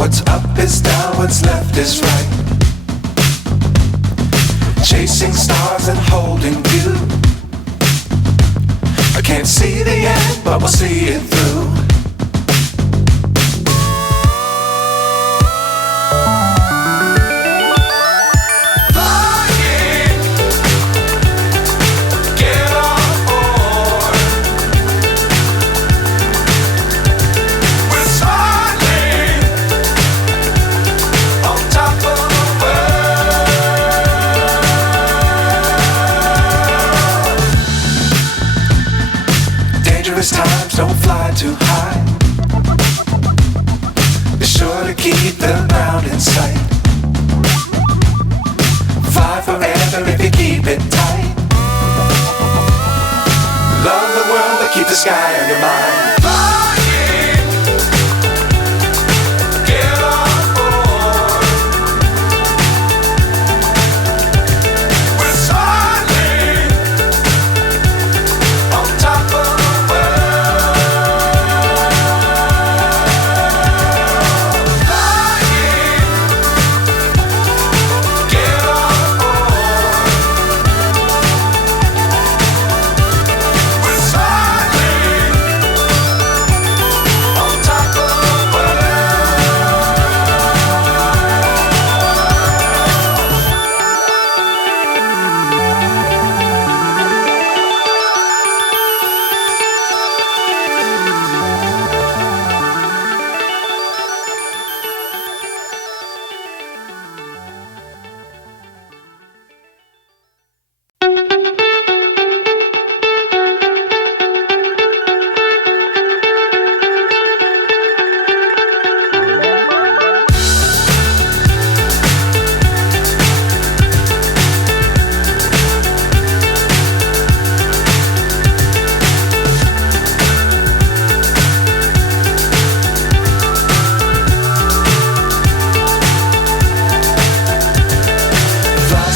What's up is down, what's left is right. Chasing stars and holding you. I can't see the end, but we'll see it through. Times don't fly too high. Be sure to keep the ground in sight. Fly forever if you keep it tight. Love the world but keep the sky on your mind.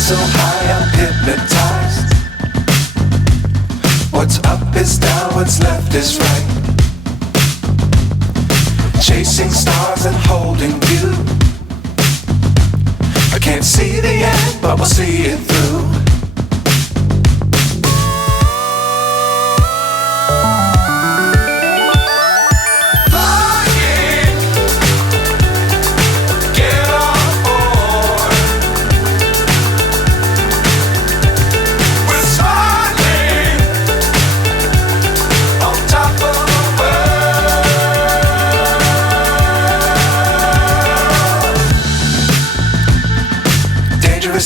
So high I'm hypnotized. What's up is down, what's left is right. Chasing stars and holding you. I can't see the end, but we'll see it through.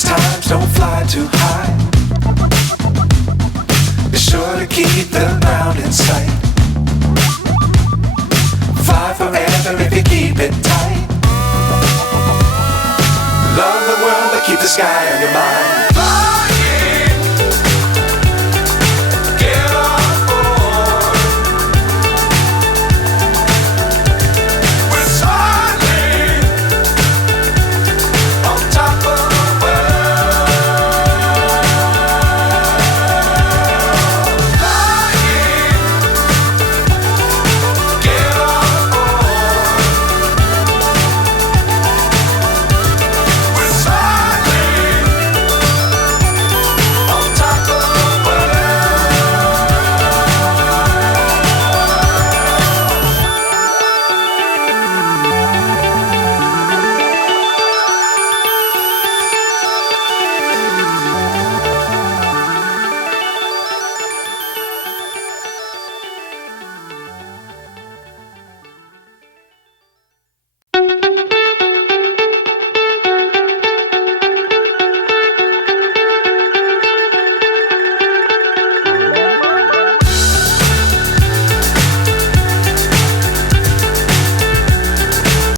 Times don't fly too high. Be sure to keep the ground in sight. Fly forever if you keep it tight. Love the world but keep the sky on your mind.